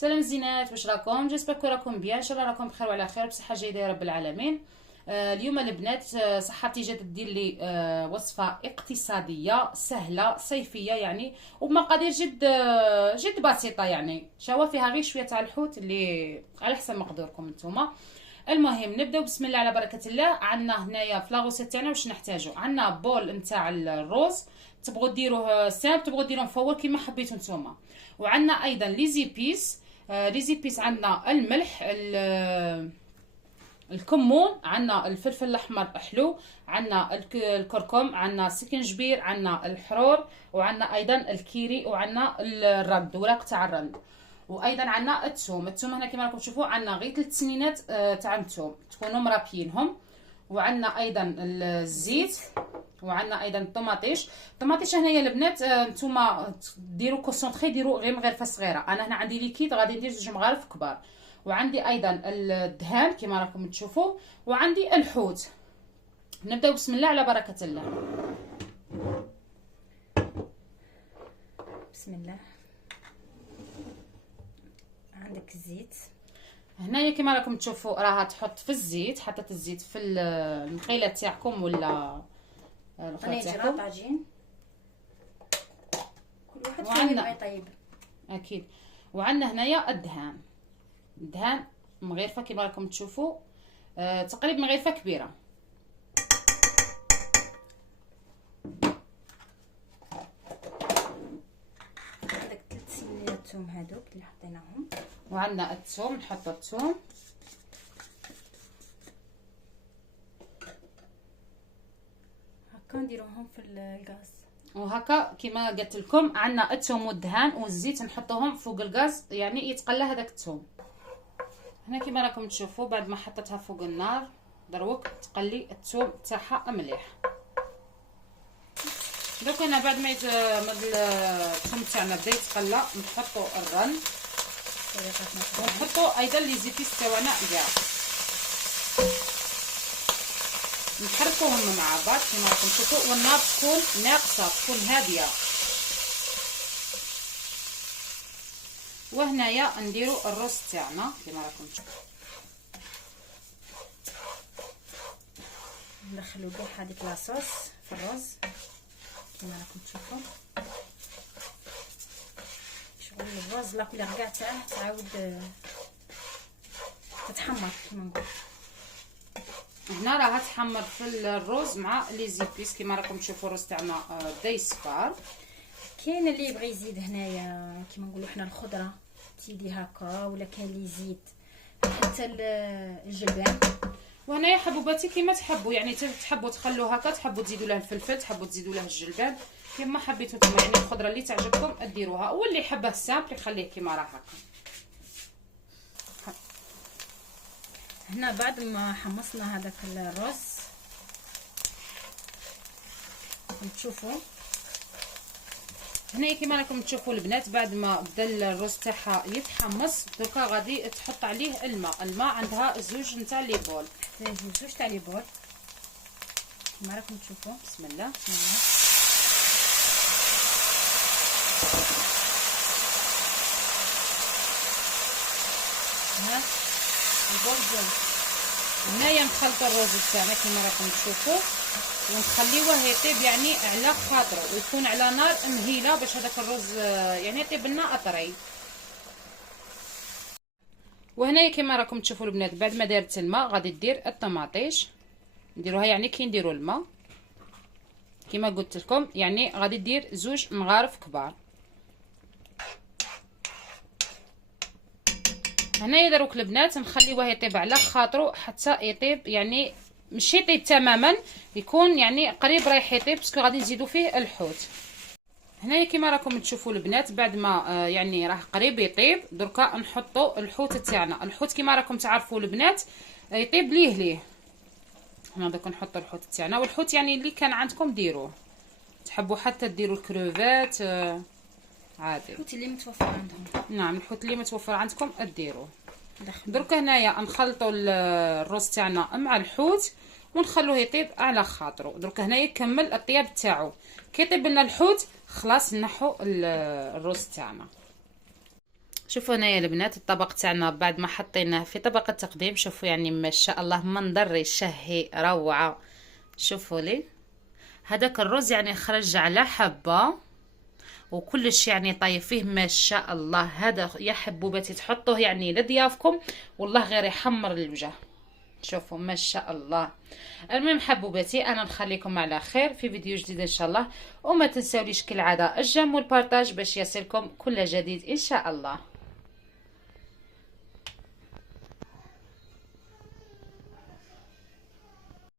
سلام زينات، واش راكم؟ جيسبر راكم بيان، ان شاء الله راكم بخير وعلى خير بصحه جيده يا رب العالمين. اليوم البنات صحتي جات دير لي وصفه اقتصاديه سهله صيفيه يعني، وبمقادير جد بسيطه يعني، شاوه فيها غير شويه تاع الحوت اللي على حسب مقدوركم نتوما. المهم نبداو بسم الله على بركه الله. عندنا هنايا في لاغوسيت تاعنا واش نحتاجو، عندنا بول نتاع الروز، تبغوا ديروه سامب تبغوا ديروه مفور كيما حبيتو نتوما. وعندنا ايضا لي زيبيس، عندنا الملح، الكمون، عندنا الفلفل الاحمر حلو، عندنا الكركم، عندنا السكنجبير، عندنا الحرور، وعندنا ايضا الكيري، وعندنا الرد، ورق تاع الرد. وايضا عندنا الثوم هنا كما راكم تشوفوا عندنا غير 3 سنينات تاع الثوم تكونوا مرابيينهم. وعندنا ايضا الزيت، وعندنا ايضا الطماطيش هنايا البنات نتوما ديروا كونسونطري، ديروا غير مغرفه صغيره، انا هنا عندي ليكيد غادي ندير 2 مغارف كبار. وعندي ايضا الدهان كما راكم تشوفوا، وعندي الحوت. نبداو بسم الله على بركه الله. بسم الله. عندك الزيت هنايا كما راكم تشوفوا راها تحط في الزيت، حطيت الزيت في المقيله تاعكم ولا انا تاعكم طاجين، كل واحد وعندنا فيه طيب اكيد. وعندنا هنايا الدهان مغرفه كما راكم تشوفوا، تقريبا مغرفه كبيره. عندك 3 سنينات ثوم هذوك اللي حطيناهم. وعندنا الثوم، نحط الثوم هكا نديروهم في الغاز، وهكا كما قلت لكم. عندنا الثوم والدهان والزيت نحطهم فوق الغاز يعني يتقلى هذاك الثوم. هنا كما راكم تشوفوا بعد ما حطيتها فوق النار دروك تقلي الثوم تاعها مليح. دوك هنا بعد ما الثوم تاعنا بدا يتقلى نحطوا الرن، ونحطوا ايضا لي زيبيس تاعنا كاع، نحركوهم مع بعض كما راكم تشوفوا، والنار تكون ناقصه، تكون هاديه. وهنايا نديروا الرز تاعنا كما راكم تشوفوا، ندخلوا كاع هذيك لاصوص في الرز كما راكم تشوفوا. شغل الرز لا كولير كاع تاعه تعاود تتحمر كما نقول. هنا راها تحمر في الرز مع لي زيبيس كما راكم تشوفوا. الرز تاعنا بدا يصفر. كاين اللي يبغي يزيد هنايا كما نقولوا حنا الخضره تيدي هكا، ولا كاين اللي يزيد حتى الجلبان. وهنايا حبوباتي كما تحبوا يعني، تحبوا تخلوه هكا، تحبوا تزيدوا له الفلفل، تحبوا تزيدوا له الجلبان كما حبيتوا نتوما يعني، الخضره اللي تعجبكم ديروها، واللي يحبه سامبل يخليه كما راه هكا. هنا بعد ما حمصنا هذاك الرز نشوفوا هنا كما راكم تشوفوا البنات بعد ما بدا الرز تاعها يتحمص دوكا غادي تحط عليه الماء عندها 2 نتاع لي بول، تحتاج 2 تاع لي بول كما راكم تشوفوا. بسم الله. ها البول ديالنا هنايا نخلطوا الرز تاعنا كما راكم تشوفوا، ونخليوه يطيب يعني على خاطره، ويكون على نار مهيله باش هذاك الرز يعني يطيب لنا اطري. وهنايا كما راكم تشوفوا البنات بعد ما دارت الماء غادي دير الطماطيش، نديروها يعني كي نديروا الماء كما قلت لكم يعني، غادي دير 2 مغارف كبار. هنايا دروك البنات نخليوه يطيب على خاطره حتى يطيب يعني، مش يطيب تماما، يكون يعني قريب رايح يطيب باسكو غادي نزيدو فيه الحوت. هنايا كما راكم تشوفوا البنات بعد ما يعني راه قريب يطيب دركا نحطوا الحوت تاعنا. الحوت كما راكم تعرفوا البنات يطيب ليه هنا دوك نحطوا الحوت تاعنا. والحوت يعني اللي كان عندكم ديروه، تحبوا حتى ديروا الكروفات عادي، الحوت اللي متوفر عندهم. نعم الحوت اللي متوفر عندكم ديروه. درك هنايا نخلطوا الرز تاعنا مع الحوت ونخلوه يطيب على خاطره. درك هنايا يكمل الطياب تاعو، كي يطيب لنا الحوت خلاص نحو الرز تاعنا. شوفوا هنايا البنات الطبق تاعنا بعد ما حطيناه في طبق التقديم. شوفوا يعني ما شاء الله منظر يشهي روعه. شوفوا لي هذاك الرز يعني خرج على حبه وكلش يعني طايب فيه ما شاء الله. هذا يا حبوباتي تحطوه يعني لضيافكم والله غير يحمر الوجه. شوفوا ما شاء الله. المهم حبوباتي انا نخليكم على خير في فيديو جديد ان شاء الله، وما تنساوليش كالعاده الجيم والبارطاج باش يصلكم كل جديد ان شاء الله.